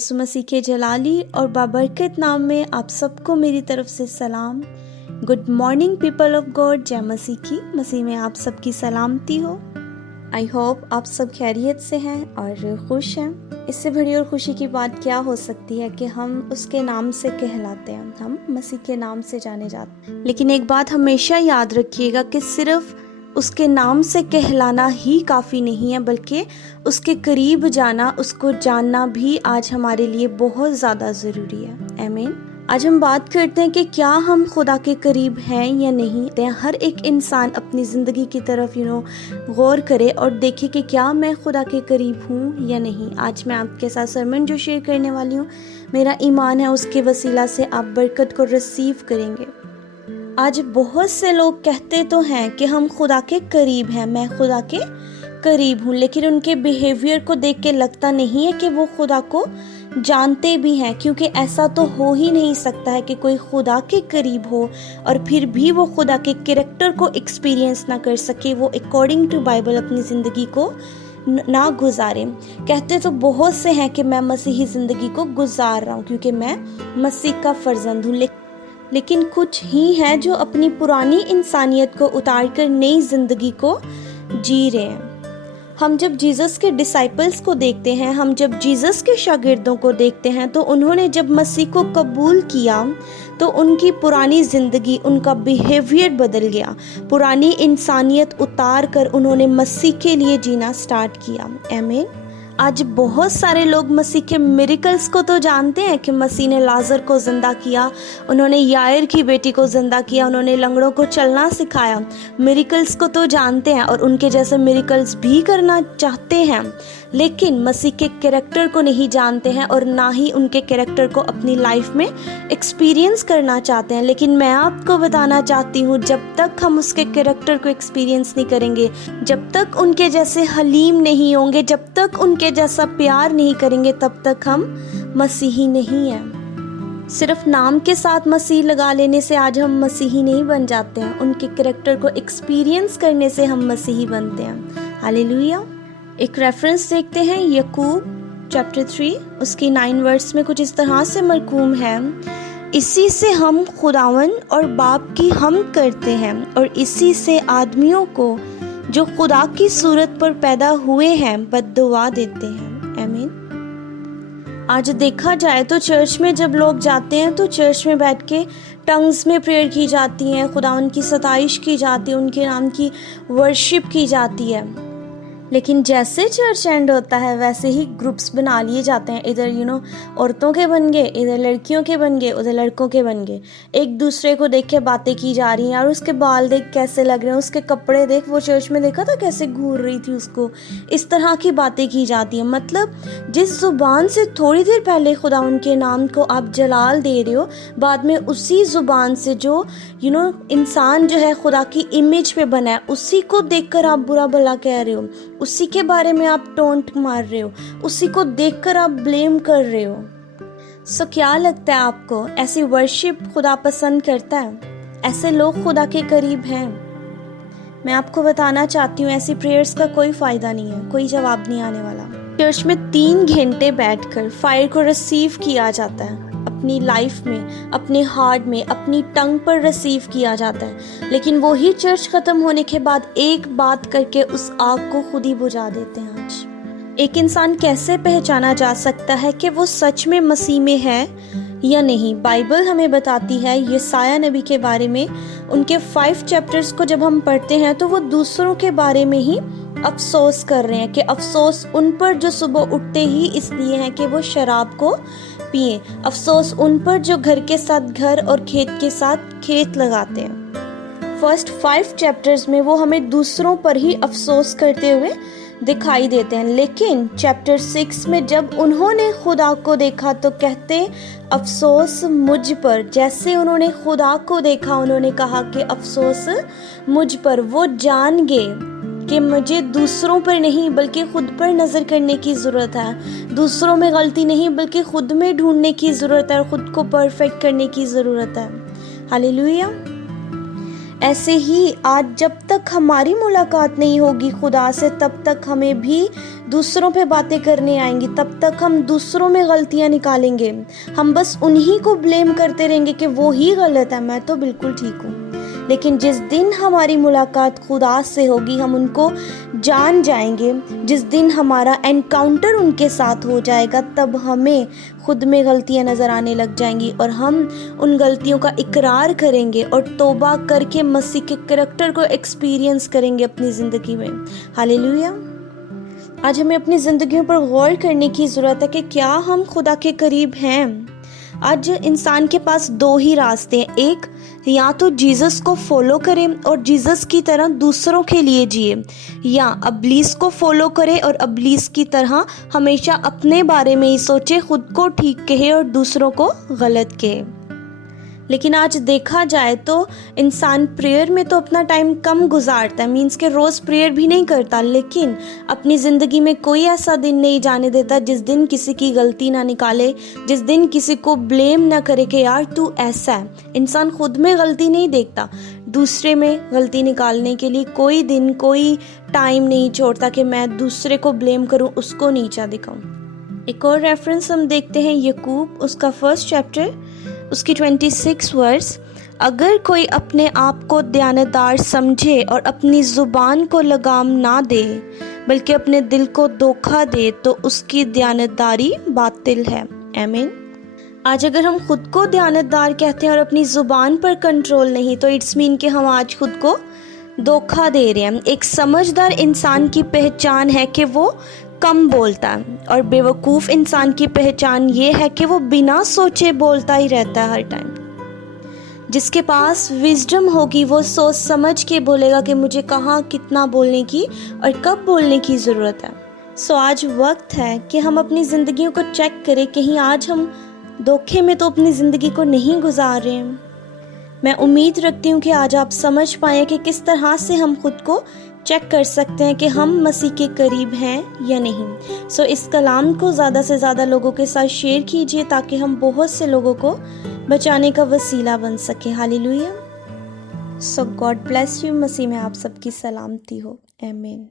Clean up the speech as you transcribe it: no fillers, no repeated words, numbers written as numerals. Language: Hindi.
यीशु मसीह के जलाली और बाबरकत नाम में आप सबको मेरी तरफ से सलाम। Good morning people of God. जय मसीह की। मसीह में आप सबकी सलामती हो। आई होप आप सब खैरियत से हैं और खुश हैं। इससे बड़ी और खुशी की बात क्या हो सकती है कि हम उसके नाम से कहलाते हैं, हम मसीह के नाम से जाने जाते हैं। लेकिन एक बात हमेशा याद रखिएगा कि सिर्फ उसके नाम से कहलाना ही काफ़ी नहीं है, बल्कि उसके करीब जाना, उसको जानना भी आज हमारे लिए बहुत ज़्यादा ज़रूरी है। आमीन। आज हम बात करते हैं कि क्या हम खुदा के करीब हैं या नहीं। हर एक इंसान अपनी ज़िंदगी की तरफ गौर करे और देखे कि क्या मैं खुदा के करीब हूँ या नहीं। आज मैं आपके साथ सरमन जो शेयर करने वाली हूँ, मेरा ईमान है उसके वसीला से आप बरकत को रिसीव करेंगे। आज बहुत से लोग कहते तो हैं कि हम खुदा के करीब हैं, मैं खुदा के करीब हूँ, लेकिन उनके बिहेवियर को देख के लगता नहीं है कि वो खुदा को जानते भी हैं, क्योंकि ऐसा तो हो ही नहीं सकता है कि कोई खुदा के करीब हो और फिर भी वो खुदा के कैरेक्टर को एक्सपीरियंस ना कर सके, वो अकॉर्डिंग टू बाइबल अपनी ज़िंदगी को ना गुजारे। कहते तो बहुत से हैं कि मैं मसीही ज़िंदगी को गुजार रहा हूँ क्योंकि मैं मसीह का फर्जंद हूँ, लेकिन कुछ ही हैं जो अपनी पुरानी इंसानियत को उतारकर नई जिंदगी को जी रहे हैं। हम जब जीसस के डिसाइपल्स को देखते हैं, हम जब जीसस के शागिर्दों को देखते हैं, तो उन्होंने जब मसीह को कबूल किया तो उनकी पुरानी ज़िंदगी, उनका बिहेवियर बदल गया। पुरानी इंसानियत उतार कर उन्होंने मसीह के लिए जीना स्टार्ट किया। आमीन। आज बहुत सारे लोग मसीह के मिरेकल्स को तो जानते हैं कि मसीह ने लाजर को ज़िंदा किया, उन्होंने यायर की बेटी को ज़िंदा किया, उन्होंने लंगड़ों को चलना सिखाया। मिरेकल्स को तो जानते हैं और उनके जैसे मिरेकल्स भी करना चाहते हैं, लेकिन मसीह के कैरेक्टर को नहीं जानते हैं और ना ही उनके कैरेक्टर को अपनी लाइफ में एक्सपीरियंस करना चाहते हैं। लेकिन मैं आपको बताना चाहती हूँ, जब तक हम उसके कैरेक्टर को एक्सपीरियंस नहीं करेंगे, जब तक उनके जैसे हलीम नहीं होंगे, जब तक उनके जैसा प्यार नहीं करेंगे, तब तक हम मसीही नहीं हैं। सिर्फ नाम के साथ मसीह लगा लेने से आज हम मसीही नहीं बन जाते हैं, उनके कैरेक्टर को एक्सपीरियंस करने से हम मसीही बनते हैं। हालेलुया। एक रेफरेंस देखते हैं, याकूब चैप्टर 3 उसकी 9 वर्स में कुछ इस तरह से मरकूम है, इसी से हम खुदावन और बाप की हम करते हैं और इसी से आदमियों को जो खुदा की सूरत पर पैदा हुए हैं बद्दुआ देते हैं। आमीन। आज देखा जाए तो चर्च में जब लोग जाते हैं तो चर्च में बैठ के टंग्स में प्रेयर की जाती है, खुदा की सताइश की जाती है, उनके नाम की वर्शिप की जाती है। लेकिन जैसे चर्च एंड होता है वैसे ही ग्रुप्स बना लिए जाते हैं। इधर औरतों के बन गए, इधर लड़कियों के बन गए, उधर लड़कों के बन गए। एक दूसरे को देख के बातें की जा रही हैं, और उसके बाल देख कैसे लग रहे हैं, उसके कपड़े देख, वो चर्च में देखा था कैसे घूर रही थी उसको, इस तरह की बातें की जाती हैं। मतलब जिस जुबान से थोड़ी देर पहले खुदा उनके नाम को आप जलाल दे रहे हो, बाद में उसी जुबान से जो इंसान जो है खुदा की इमेज पे बना है, उसी को देखकर आप बुरा भला कह रहे हो, उसी के बारे में आप टोंट मार रहे हो, उसी को देखकर आप ब्लेम कर रहे हो। सो क्या लगता है आपको, ऐसी वर्शिप खुदा पसंद करता है? ऐसे लोग खुदा के करीब हैं? मैं आपको बताना चाहती हूँ, ऐसी प्रेयर्स का कोई फायदा नहीं है, कोई जवाब नहीं आने वाला। चर्च में 3 घंटे बैठकर फायर को रिसीव किया जाता है, अपनी लाइफ में, अपने हार्ट में, अपनी टंग पर रिसीव किया जाता है, लेकिन वो ही चर्च खत्म होने के बाद एक बात करके उस आग को खुद ही बुझा देते हैं। आज एक इंसान कैसे पहचाना जा सकता है कि वो सच में मसीह में है या नहीं? बाइबल हमें बताती है यशायाह नबी के बारे में, उनके 5 चैप्टर्स को जब हम पढ़ते हैं तो वो दूसरों के बारे में ही अफसोस कर रहे हैं कि अफसोस उन पर जो सुबह उठते ही इसलिए हैं कि वो शराब को पिए, अफसोस उन पर जो घर के साथ घर और खेत के साथ खेत लगाते हैं। फर्स्ट 5 चैप्टर्स में वो हमें दूसरों पर ही अफसोस करते हुए दिखाई देते हैं, लेकिन चैप्टर 6 में जब उन्होंने खुदा को देखा तो कहते अफसोस मुझ पर। जैसे उन्होंने खुदा को देखा, उन्होंने कहा कि अफसोस मुझ पर। वो जान गए कि मुझे दूसरों पर नहीं बल्कि खुद पर नज़र करने की ज़रूरत है, दूसरों में गलती नहीं बल्कि खुद में ढूंढने की ज़रूरत है और ख़ुद को परफेक्ट करने की ज़रूरत है। हालेलुया। ऐसे ही आज जब तक हमारी मुलाकात नहीं होगी खुदा से, तब तक हमें भी दूसरों पे बातें करने आएंगी, तब तक हम दूसरों में गलतियां निकालेंगे, हम बस उन्हीं को ब्लेम करते रहेंगे कि वो ही गलत है, मैं तो बिल्कुल ठीक हूँ। लेकिन जिस दिन हमारी मुलाकात खुदा से होगी, हम उनको जान जाएंगे, जिस दिन हमारा एनकाउंटर उनके साथ हो जाएगा, तब हमें खुद में गलतियां नज़र आने लग जाएंगी और हम उन गलतियों का इकरार करेंगे और तौबा करके मसीह के करैक्टर को एक्सपीरियंस करेंगे अपनी ज़िंदगी में। हालेलुया। आज हमें अपनी ज़िंदगियों पर गौर करने की ज़रूरत है कि क्या हम खुदा के करीब हैं। आज इंसान के पास दो ही रास्ते हैं, एक या तो जीसस को फॉलो करें और जीसस की तरह दूसरों के लिए जिए, या अबलीस को फॉलो करे और अबलीस की तरह हमेशा अपने बारे में ही सोचे, खुद को ठीक कहे और दूसरों को गलत कहे। लेकिन आज देखा जाए तो इंसान प्रेयर में तो अपना टाइम कम गुजारता है, मीन्स के रोज़ प्रेयर भी नहीं करता, लेकिन अपनी ज़िंदगी में कोई ऐसा दिन नहीं जाने देता जिस दिन किसी की गलती ना निकाले, जिस दिन किसी को ब्लेम ना करे कि यार तू ऐसा है। इंसान खुद में गलती नहीं देखता, दूसरे में गलती निकालने के लिए कोई दिन कोई टाइम नहीं छोड़ता कि मैं दूसरे को ब्लेम करूँ, उसको नीचा दिखाऊँ। एक और रेफरेंस हम देखते हैं यकूब, उसका 1 चैप्टर, उसकी 26 वर्स। अगर कोई अपने आप को दयानतदार समझे और अपनी ज़ुबान को लगाम ना दे बल्कि अपने दिल को धोखा दे तो उसकी दयानतदारी बातिल है। आमीन। आज अगर हम खुद को दयानतदार कहते हैं और अपनी ज़ुबान पर कंट्रोल नहीं, तो इट्स मीन कि हम आज खुद को धोखा दे रहे हैं। एक समझदार इंसान की पहचान है कि वो कम बोलता है और बेवकूफ़ इंसान की पहचान ये है कि वो बिना सोचे बोलता ही रहता है हर टाइम। जिसके पास विजडम होगी वो सोच समझ के बोलेगा कि मुझे कहाँ कितना बोलने की और कब बोलने की ज़रूरत है। सो आज वक्त है कि हम अपनी ज़िंदगियों को चेक करें, कहीं आज हम धोखे में तो अपनी ज़िंदगी को नहीं गुजार रहे हैं। मैं उम्मीद रखती हूँ कि आज आप समझ पाएँ कि किस तरह से हम खुद को चेक कर सकते हैं कि हम मसीह के करीब हैं या नहीं। सो इस कलाम को ज़्यादा से ज़्यादा लोगों के साथ शेयर कीजिए ताकि हम बहुत से लोगों को बचाने का वसीला बन सके। Hallelujah. So God bless you. मसीह में आप सबकी सलामती हो। आमीन।